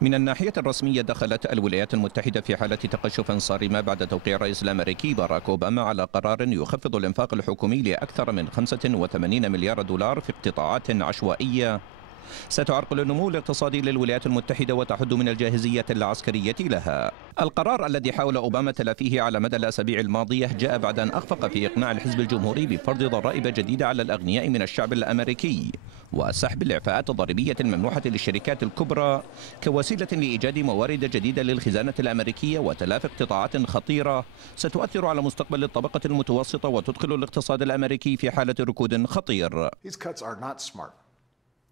من الناحية الرسمية دخلت الولايات المتحدة في حالة تقشف صارمة بعد توقيع الرئيس الأمريكي باراك أوباما على قرار يخفض الإنفاق الحكومي لأكثر من 85 مليار دولار في اقتطاعات عشوائية ستعرقل النمو الاقتصادي للولايات المتحدة وتحد من الجاهزية العسكرية لها. القرار الذي حاول أوباما تلافيه على مدى الأسابيع الماضية جاء بعد أن أخفق في إقناع الحزب الجمهوري بفرض ضرائب جديدة على الأغنياء من الشعب الأمريكي وسحب الإعفاءات الضريبية الممنوحة للشركات الكبرى كوسيلة لإيجاد موارد جديدة للخزانة الأمريكية وتلافي اقتطاعات خطيرة ستؤثر على مستقبل الطبقة المتوسطة وتدخل الاقتصاد الأمريكي في حالة ركود خطير.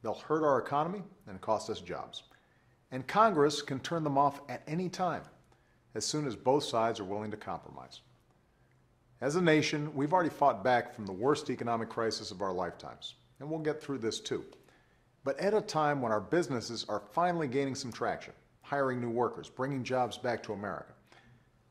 They'll hurt our economy and cost us jobs. And Congress can turn them off at any time, as soon as both sides are willing to compromise. As a nation, we've already fought back from the worst economic crisis of our lifetimes, and we'll get through this too. But at a time when our businesses are finally gaining some traction, hiring new workers, bringing jobs back to America,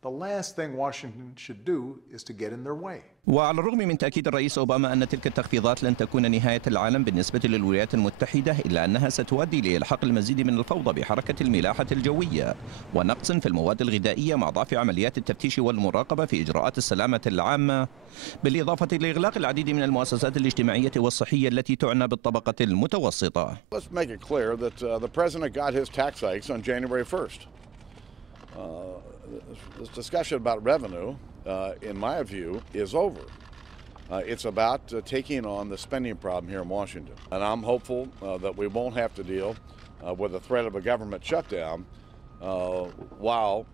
the last thing Washington should do is to get in their way. وعلى الرغم من تأكيد الرئيس أوباما أن تلك التخفيضات لن تكون نهاية العالم بالنسبة للولايات المتحدة، إلا أنها ستؤدي لإلحاق المزيد من الفوضى بحركة الملاحة الجوية ونقص في المواد الغذائية مع ضعف عمليات التفتيش والمراقبة في إجراءات السلامة العامة، بالإضافة لإغلاق العديد من المؤسسات الاجتماعية والصحية التي تعنى بالطبقة المتوسطة. Let's make it clear that the president got his tax hikes on January 1st. This discussion about revenue, in my view, is over. It's about taking on the spending problem here in Washington. And I'm hopeful that we won't have to deal with the threat of a government shutdown while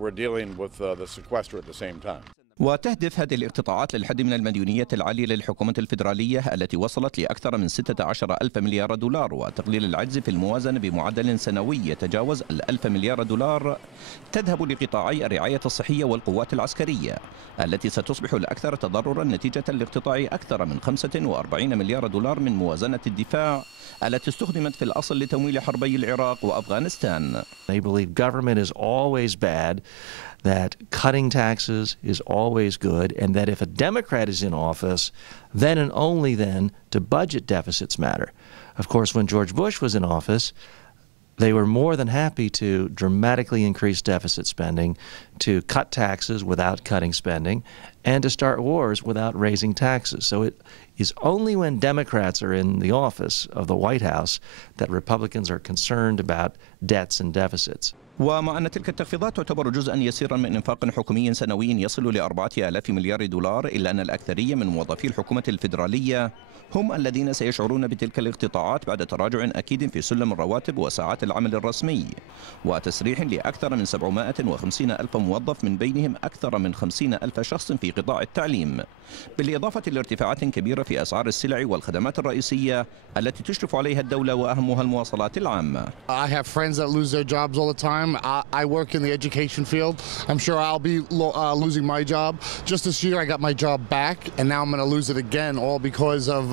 we're dealing with the sequester at the same time. وتهدف هذه الاقتطاعات للحد من المديونية العالية للحكومة الفيدرالية التي وصلت لأكثر من 16 ألف مليار دولار وتقليل العجز في الموازنة بمعدل سنوي يتجاوز 1,000 مليار دولار تذهب لقطاعي الرعاية الصحية والقوات العسكرية التي ستصبح الأكثر تضررا نتيجة لاقتطاع أكثر من 45 مليار دولار من موازنة الدفاع التي استخدمت في الأصل لتمويل حربي العراق وأفغانستان. They believe government is always bad, that cutting taxes is always good, and that if a Democrat is in office, then and only then do budget deficits matter. Of course, when George Bush was in office, they were more than happy to dramatically increase deficit spending, to cut taxes without cutting spending, and to start wars without raising taxes. So it is only when Democrats are in the office of the White House that Republicans are concerned about debts and deficits. ومع أن تلك التخفيضات تعتبر جزءا يسيرا من إنفاق حكومي سنوي يصل ل4,000 مليار دولار، إلا أن الأكثرية من موظفي الحكومة الفيدرالية هم الذين سيشعرون بتلك الاقتطاعات بعد تراجع أكيد في سلم الرواتب وساعات العمل الرسمي وتسريح لأكثر من 750 ألف موظف، من بينهم أكثر من 50 ألف شخص في قطاع التعليم، بالإضافة لارتفاعات كبيرة في أسعار السلع والخدمات الرئيسية التي تشرف عليها الدولة وأهمها المواصلات العامة. I have friends that lose their jobs all the time. I work in the education field. I'm sure I'll be losing my job. Just this year I got my job back and now I'm going to lose it again, all because of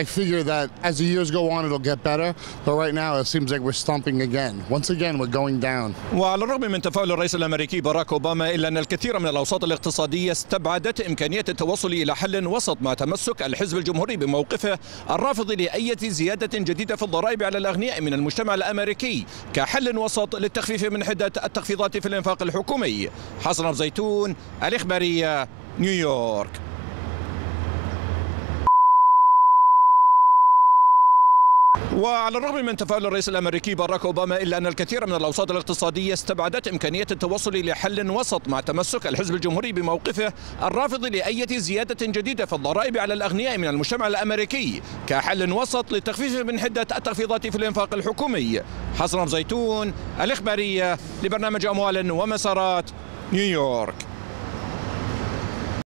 I figure that as the years go on it'll get better, but right now it seems like we're stumping again. Once again we're going down. وعلى الرغم من تفاؤل الرئيس الأمريكي باراك أوباما، إلا أن الكثير من الأوساط الاقتصادية استبعدت إمكانية التوصل إلى حل وسط مع تمسك الحزب الجمهوري بموقفه الرافض لأي زيادة جديدة في الضرائب على الأغنياء من المجتمع الأمريكي كحل وسط للتخفيف من حدة التخفيضات في الإنفاق الحكومي. حسن أبوزيتون، الاخبارية، نيويورك. وعلى الرغم من تفاؤل الرئيس الأمريكي باراك أوباما، إلا أن الكثير من الأوساط الاقتصادية استبعدت إمكانية التوصل لحل وسط مع تمسك الحزب الجمهوري بموقفه الرافض لأي زيادة جديدة في الضرائب على الأغنياء من المجتمع الأمريكي كحل وسط للتخفيف من حدة التخفيضات في الإنفاق الحكومي. حسن أبوزيتون، الإخبارية، لبرنامج أموال ومسارات، نيويورك.